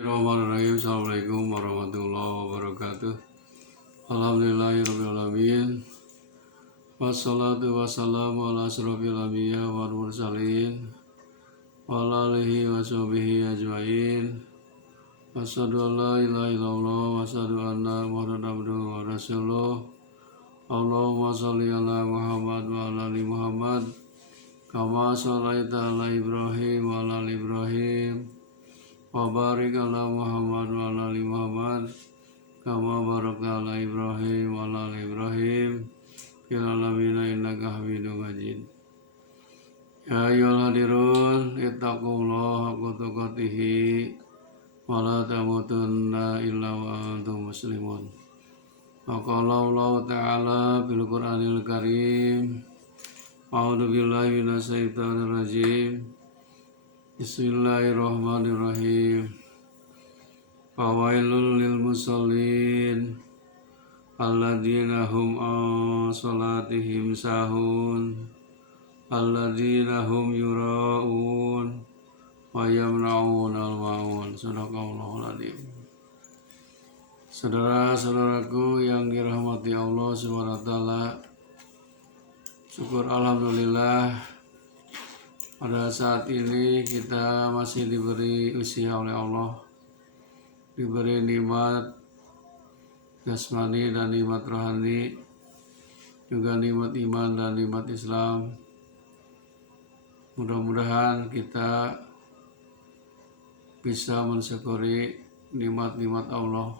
Bismillahirrahmanirrahim. Assalamualaikum warahmatullahi wabarakatuh. Alhamdulillahirrahmanirrahim. Wassalatu wassalamu ala asrofil anbiya wal mursalin wa ala alihi wa sahbihi ajma'in. Asyhadu an la ilaha illallah wa asyhadu anna Muhammadan abduhu wa rasuluh. Allahumma shalli ala Muhammad wa ala ali Muhammad kama shallaita ala Ibrahim wa ala ali Ibrahim wa barik ala Muhammad wa ala ali Muhammad kama barakta ala Ibrahim wa ala ali Ibrahim fil alamin innaka Hamidum Majid. Ya ayyuhal hadirun ittaqullaha haqqa tuqatih wa la tamutunna illa wa antum muslimun. Qala Allah Ta'ala fil Qur'anil Karim. A'udzu billahi minasy syaithanir rajim. Bismillahirrahmanirrahim. Fawailul lil musallin alladzina hum an salatihim sahun alladzina hum yura'un wa yamna'unal ma'un. Sadaqallahul adzim. Saudara-saudaraku yang dirahmati Allah Subhanahu wa taala, syukur alhamdulillah pada saat ini kita masih diberi usia oleh Allah, diberi nikmat jasmani dan nikmat rohani, juga nikmat iman dan nikmat Islam. Mudah-mudahan kita bisa mensyukuri nikmat-nikmat Allah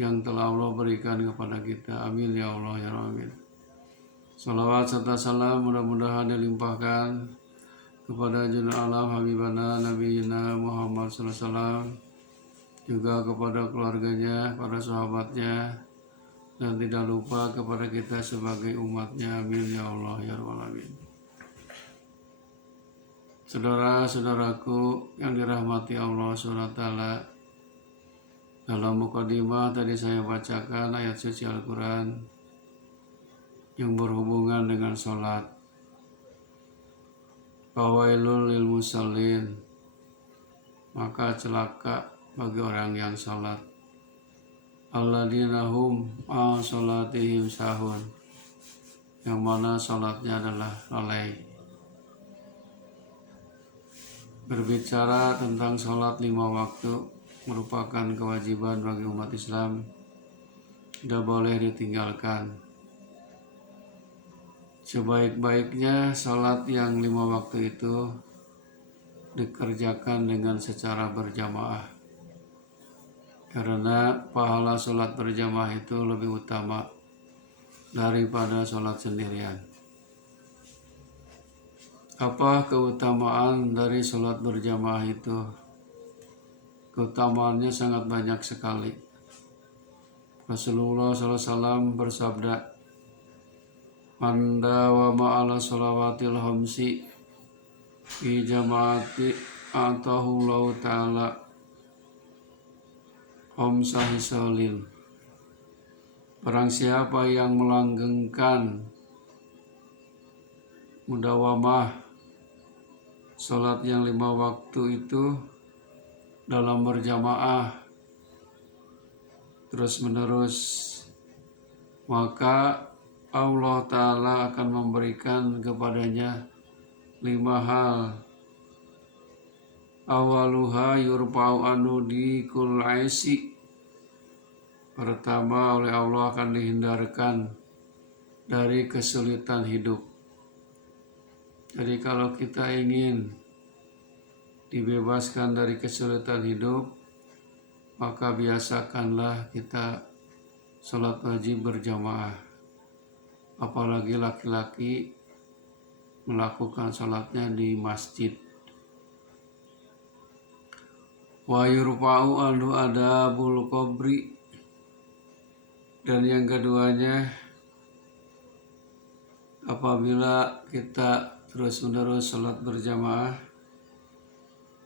yang telah Allah berikan kepada kita. Amin ya Allah ya Rabbi. Salawat serta salam mudah-mudahan dilimpahkan kepada junjungan alam Habibana Nabiyina Muhammad SAW, juga kepada keluarganya, para sahabatnya, dan tidak lupa kepada kita sebagai umatnya. Amin ya Allah ya Rabbal Alamin. Saudara-saudaraku yang dirahmati Allah SWT, dalam mukadimah tadi saya bacakan ayat suci Al-Quran yang berhubungan dengan sholat. Fawailul lil musallin, maka celaka bagi orang yang sholat. Alladzina hum an sholatihim sahun, yang mana sholatnya adalah lalai. Berbicara tentang sholat 5 waktu merupakan kewajiban bagi umat Islam, tidak boleh ditinggalkan. Sebaik-baiknya sholat yang 5 waktu itu dikerjakan dengan secara berjamaah, karena pahala sholat berjamaah itu lebih utama daripada sholat sendirian. Apa keutamaan dari sholat berjamaah itu? Keutamaannya sangat banyak sekali. Rasulullah SAW bersabda, "Man dawama ala sholawatil khamsi fi jama'ati atahu Allah Ta'ala khamsa hisalin." Barang siapa yang melanggengkan mudawamah sholat yang 5 waktu itu dalam berjamaah terus menerus, maka Allah Ta'ala akan memberikan kepadanya 5 hal. Awaluha yurfa'u anhu dikul aisi. Pertama, oleh Allah akan dihindarkan dari kesulitan hidup. Jadi kalau kita ingin dibebaskan dari kesulitan hidup, maka biasakanlah kita sholat wajib berjamaah. Apalagi laki-laki melakukan sholatnya di masjid. Wa yurfa'u anhu adabul qabri. Dan yang keduanya, apabila kita terus-menerus sholat berjamaah,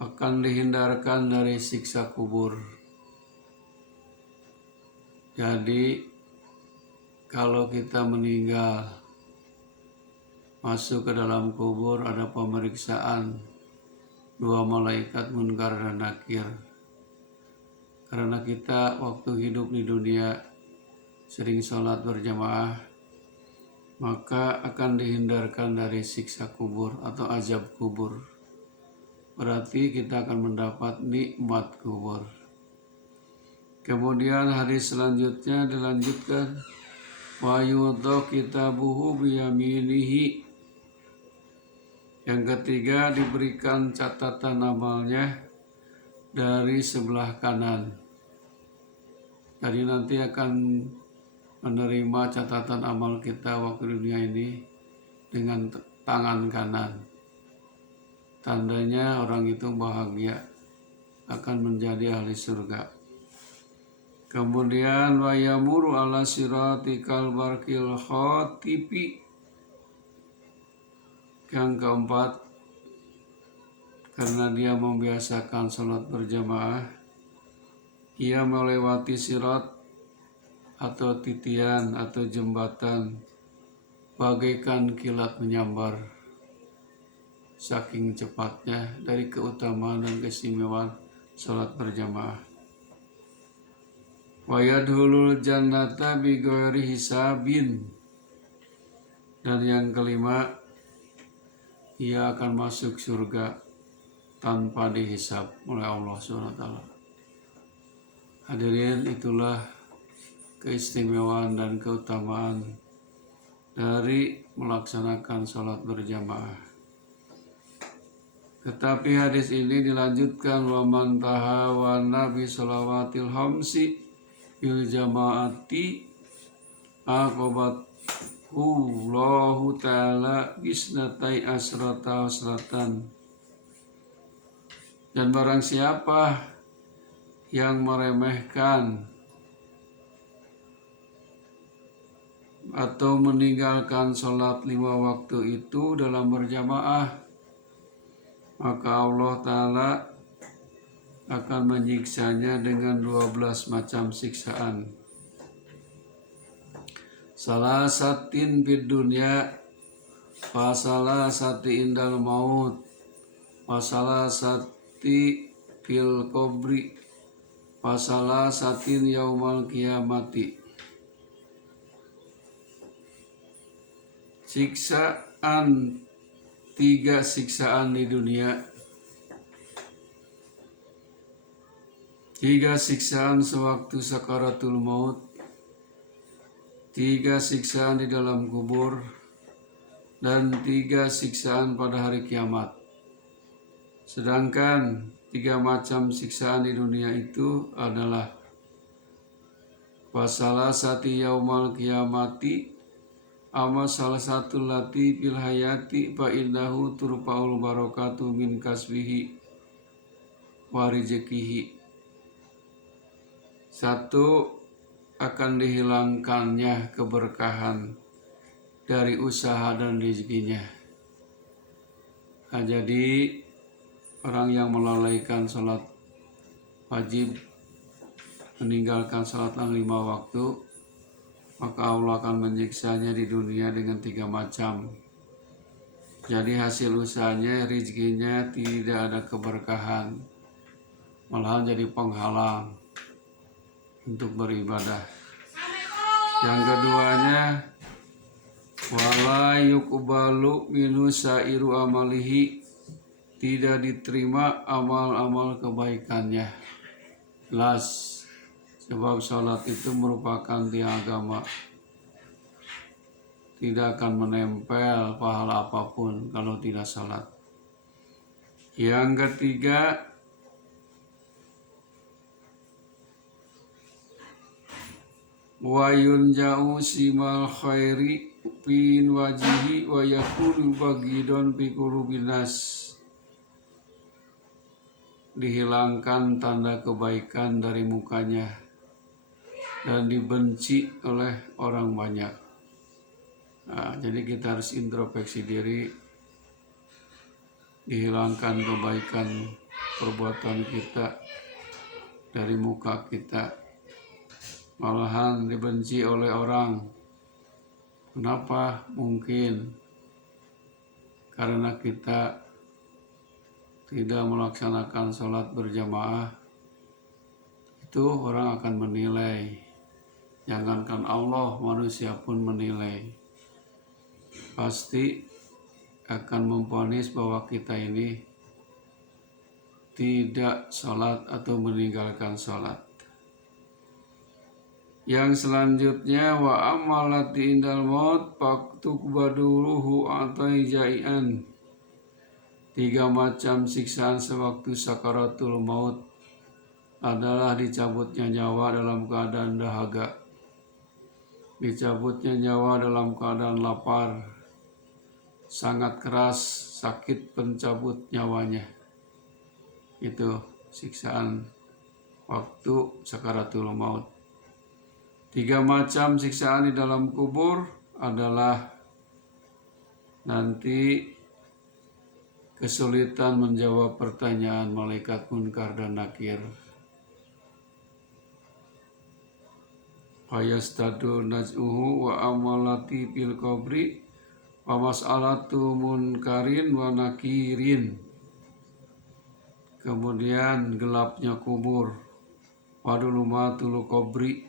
akan dihindarkan dari siksa kubur. Jadi kalau kita meninggal, masuk ke dalam kubur, ada pemeriksaan 2 malaikat Munkar dan Nakir. Karena kita waktu hidup di dunia sering sholat berjamaah, maka akan dihindarkan dari siksa kubur atau azab kubur. Berarti kita akan mendapat nikmat kubur. Kemudian hadis selanjutnya dilanjutkan, wa yudha kitabuhu biyaminihi. Yang ketiga, diberikan catatan amalnya dari sebelah kanan. Jadi nanti akan menerima catatan amal kita waktu dunia ini dengan tangan kanan. Tandanya orang itu bahagia, akan menjadi ahli surga. Kemudian wa yamuru ala siratikal barkil khotipi. Yang keempat, karena dia membiasakan sholat berjamaah, ia melewati sirat atau titian atau jembatan bagaikan kilat menyambar, saking cepatnya dari keutamaan dan keistimewaan sholat berjamaah. Wa yadkhulul jannata bighairi hisabin. Dan yang kelima, ia akan masuk surga tanpa dihisab oleh Allah SWT. Hadirin, itulah keistimewaan dan keutamaan dari melaksanakan sholat berjamaah. Tetapi hadis ini dilanjutkan, wa man tahawana bi shalawatil khamsi bil jamaati aqabat Allahu ta'ala bisnatai asrata asratan. Dan barang siapa yang meremehkan atau meninggalkan sholat 5 waktu itu dalam berjamaah, maka Allah Ta'ala akan menyiksanya dengan 12 macam siksaan. Salah satin fid dunya, fasalah sati indal maut, fasalah sati fil kubri, fasalah satin yaumal kiamati. Siksaan, 3 siksaan di dunia, 3 siksaan sewaktu sakaratul maut, 3 siksaan di dalam kubur, dan 3 siksaan pada hari kiamat. Sedangkan 3 macam siksaan di dunia itu adalah wasalah sati yaumal kiamati, ama salah satu lati fil hayati fa innahu turfa'ul barakatu min kasbihi wa rizqihi. 1, akan dihilangkannya keberkahan dari usaha dan rezekinya. Nah, jadi orang yang melalaikan sholat wajib, meninggalkan sholat 5 waktu, maka Allah akan menyiksanya di dunia dengan 3 macam. Jadi hasil usahanya, rezekinya tidak ada keberkahan, malahan jadi penghalang untuk beribadah. Yang keduanya, wala yuqbalu minhu sairu amalihi, tidak diterima amal-amal kebaikannya. Jelas, sebab sholat itu merupakan tiang agama, tidak akan menempel pahala apapun kalau tidak sholat. Yang ketiga, wa yunja'u simal khairi fin wajihi wa yakunu bagidon fi qulubin nas. Dihilangkan tanda kebaikan dari mukanya dan dibenci oleh orang banyak. Nah, jadi kita harus introspeksi diri, dihilangkan kebaikan perbuatan kita dari muka kita, malahan dibenci oleh orang. Kenapa? Mungkin karena kita tidak melaksanakan sholat berjamaah itu orang akan menilai. Jangankan Allah, manusia pun menilai. Pasti akan memvonis bahwa kita ini tidak sholat atau meninggalkan sholat. Yang selanjutnya wa amalati indal maut faktukbaduruhu atai jai'an. 3 macam siksaan sewaktu sakaratul maut adalah dicabutnya nyawa dalam keadaan dahaga, dicabutnya nyawa dalam keadaan lapar, sangat keras sakit pencabut nyawanya. Itu siksaan waktu sakaratul maut. 3 macam siksaan di dalam kubur adalah nanti kesulitan menjawab pertanyaan malaikat munkar dan nakir. Fayastadu naj'uhu wa amalati fil qabri wa mas'alatu munkarin wa nakirin. Kemudian gelapnya kubur, wadulumatul qabri,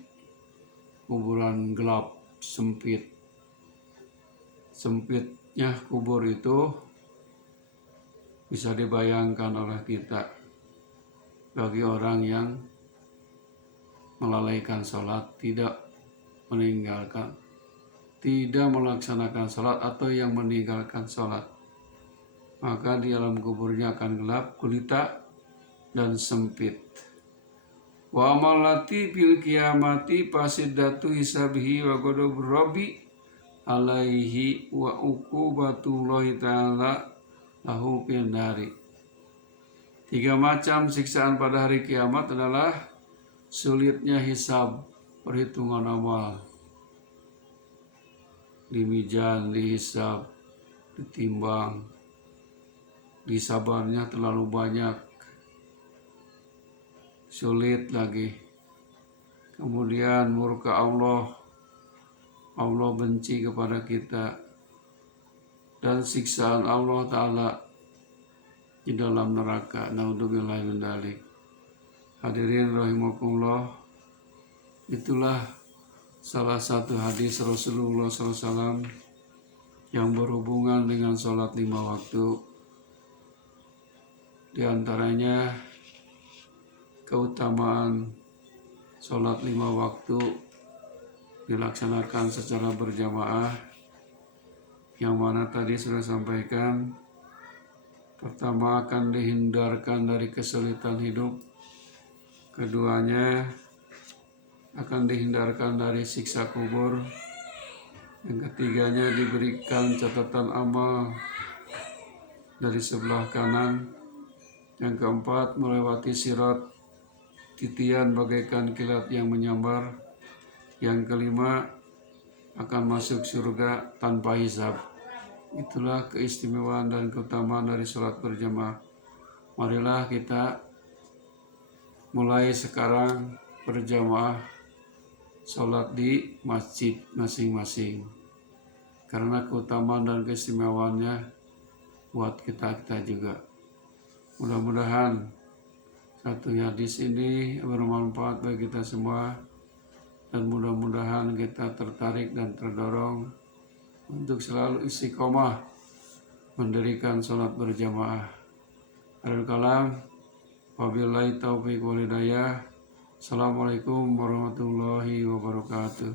kuburan gelap, sempit. Sempitnya kubur itu bisa dibayangkan oleh kita bagi orang yang melalaikan sholat, tidak meninggalkan, tidak melaksanakan sholat atau yang meninggalkan sholat. Maka di alam kuburnya akan gelap, gulita, dan sempit. Wa amalati bil kiamati pasidatu hisabihi wa ghadabur rabbi alaihi wa uqubatullahi ta'ala lahu fil nari. 3 macam siksaan pada hari kiamat adalah sulitnya hisab, perhitungan amal, di mizan, dihisab, ditimbang, disabarnya terlalu banyak, sulit lagi. Kemudian murka Allah, Allah benci kepada kita, dan siksaan Allah Ta'ala di dalam neraka. Naudzubillahi min dzalik. Hadirin rahimakumullah, itulah salah satu hadis Rasulullah SAW yang berhubungan dengan sholat 5 waktu. Di antaranya keutamaan sholat 5 waktu dilaksanakan secara berjamaah, yang mana tadi sudah sampaikan. Pertama, akan dihindarkan dari kesulitan hidup. Keduanya, akan dihindarkan dari siksa kubur. Yang ketiganya, diberikan catatan amal dari sebelah kanan. Yang keempat, melewati sirat titian bagaikan kilat yang menyambar. Yang kelima, akan masuk surga tanpa hisab. Itulah keistimewaan dan keutamaan dari sholat berjamaah. Marilah kita mulai sekarang berjamaah sholat di masjid masing-masing, karena keutamaan dan keistimewaannya buat kita juga. Mudah-mudahan satu hadis ini bermanfaat bagi kita semua, dan mudah-mudahan kita tertarik dan terdorong untuk selalu istiqomah mendirikan sholat berjamaah. Akhirul kalam, wabillahi taufiq wal hidayah. Assalamualaikum warahmatullahi wabarakatuh.